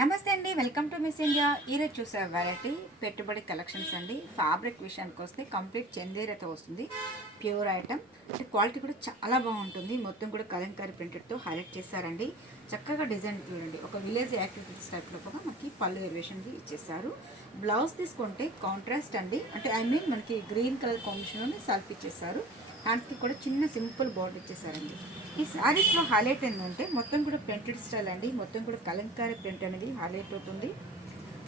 నమస్తే అండి, welcome to miss India. ఈరోజు చూసే వెరైటీ పెట్టుబడి కలెక్షన్స్ అండి. ఫ్యాబ్రిక్ విషయానికి వస్తే కంప్లీట్ చందేరితో వస్తుంది. ప్యూర్ ఐటమ్, క్వాలిటీ కూడా చాలా బాగుంటుంది. మొత్తం కూడా కలంకారీ ప్రింటెడ్తో హైలైట్ చేశారండి. చక్కగా డిజైన్ చూడండి, ఒక విలేజ్ యాక్టివిటీస్ టైప్లో కూడా మనకి పళ్ళు ఎలివేషన్కి ఇచ్చేసారు. బ్లౌజ్ తీసుకుంటే కాంట్రాస్ట్ అండి, అంటే మనకి గ్రీన్ కలర్ కాంబినేషన్లోనే సెల్ఫ్ ఇచ్చేసారు. హ్యాండ్స్కి కూడా చిన్న సింపుల్ బార్డర్ ఇచ్చేసారండి. ఈ శారీస్లో హైలైట్ ఏంటంటే మొత్తం కూడా ప్రింటెడ్ స్టైల్ అండి. మొత్తం కూడా కలంకారీ ప్రింట్ అనేది హైలైట్ అవుతుంది.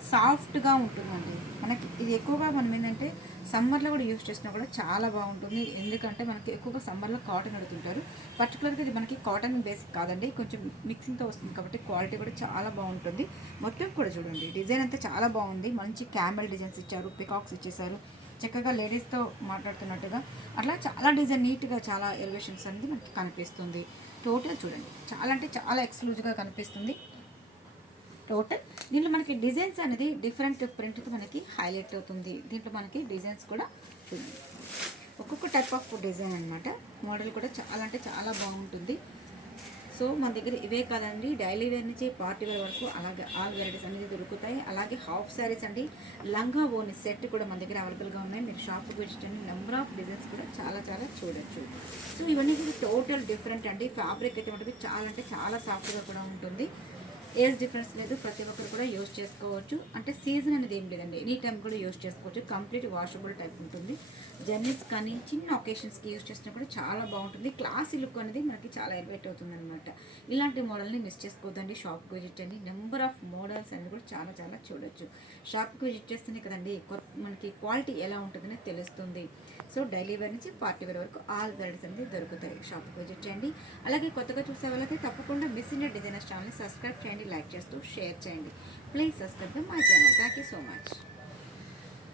సాఫ్ట్గా ఉంటుందండి. మనకి ఇది ఎక్కువగా మనం ఏంటంటే సమ్మర్లో కూడా యూజ్ చేసినా కూడా చాలా బాగుంటుంది. ఎందుకంటే మనకి ఎక్కువగా సమ్మర్లో కాటన్ అడుగుతుంటారు. పర్టికులర్గా ఇది మనకి కాటన్ బేసిక్ కాదండి, కొంచెం మిక్సింగ్తో వస్తుంది కాబట్టి క్వాలిటీ కూడా చాలా బాగుంటుంది. మొత్తం కూడా చూడండి, డిజైన్ అంతా చాలా బాగుంది. మంచి క్యామెల్ డిజైన్స్ ఇచ్చారు, పికాక్స్ ఇచ్చేసారు. చక్కగా లేడీస్తో మాట్లాడుతున్నట్టుగా అట్లా చాలా డిజైన్ నీట్గా చాలా ఎలివేషన్స్ అనేది మనకి కనిపిస్తుంది. టోటల్ చూడండి, చాలా అంటే చాలా ఎక్స్క్లూజివ్గా కనిపిస్తుంది. టోటల్ దీంట్లో మనకి డిజైన్స్ అనేది డిఫరెంట్ ప్రింట్కి మనకి హైలైట్ అవుతుంది. దీంట్లో మనకి డిజైన్స్ కూడా చూడండి, ఒక్కొక్క టైప్ ఆఫ్ డిజైన్ అనమాట. మోడల్ కూడా చాలా అంటే చాలా బాగుంటుంది. సో మన దగ్గర ఇవే కాదండి, డైలీ వేర్ నుంచి పార్టీ వేర్ వరకు అలాగే ఆల్ వెరైటీస్ అనేది దొరుకుతాయి. అలాగే హాఫ్ శారీస్ అండి, లంగా ఓని సెట్ కూడా మన దగ్గర అవైలబుల్గా ఉన్నాయి. మీరు షాప్కి విజిట్ నెంబర్ ఆఫ్ డిజైన్స్ కూడా చాలా చాలా చూడొచ్చు. సో ఇవన్నీ కూడా టోటల్ డిఫరెంట్ అండి. ఫ్యాబ్రిక్ అయితే మనకి చాలా అంటే చాలా సాఫ్ట్గా కూడా ఉంటుంది. ఏజ్ డిఫరెన్స్ లేదు, ప్రతి ఒక్కరు కూడా యూజ్ చేసుకోవచ్చు. అంటే సీజన్ అనేది ఏం లేదండి, ఎనీ టైం కూడా యూజ్ చేసుకోవచ్చు. కంప్లీట్ వాషబుల్ టైప్ ఉంటుంది. జర్నీస్ కానీ చిన్న ఒకేషన్స్కి యూజ్ చేసినా కూడా చాలా బాగుంటుంది. క్లాసీ లుక్ అనేది మనకి చాలా ఎలివేట్ అవుతుంది అనమాట. ఇలాంటి మోడల్ని మిస్ చేసుకోవద్దండి. షాప్కి విజిట్ అండి, నెంబర్ ఆఫ్ మోడల్స్ అనేది కూడా చాలా చాలా చూడొచ్చు. షాప్కి విజిట్ చేస్తేనే కదండి మనకి క్వాలిటీ ఎలా ఉంటుందని తెలుస్తుంది. సో డైలీ వేర్ నుంచి పార్టీ వేర్ వరకు ఆల్ వెరైటీస్ అనేది దొరుకుతాయి. షాప్కి విజిట్ చేయండి. అలాగే కొత్తగా చూసే వాళ్ళకి తప్పకుండా మిస్ ఇండియా డిజైనర్స్ ఛానల్ని సబ్స్క్రైబ్ చేయండి, లైక్ చేస్తూ షేర్ చేయండి. Please subscribe my channel. Thank you so much.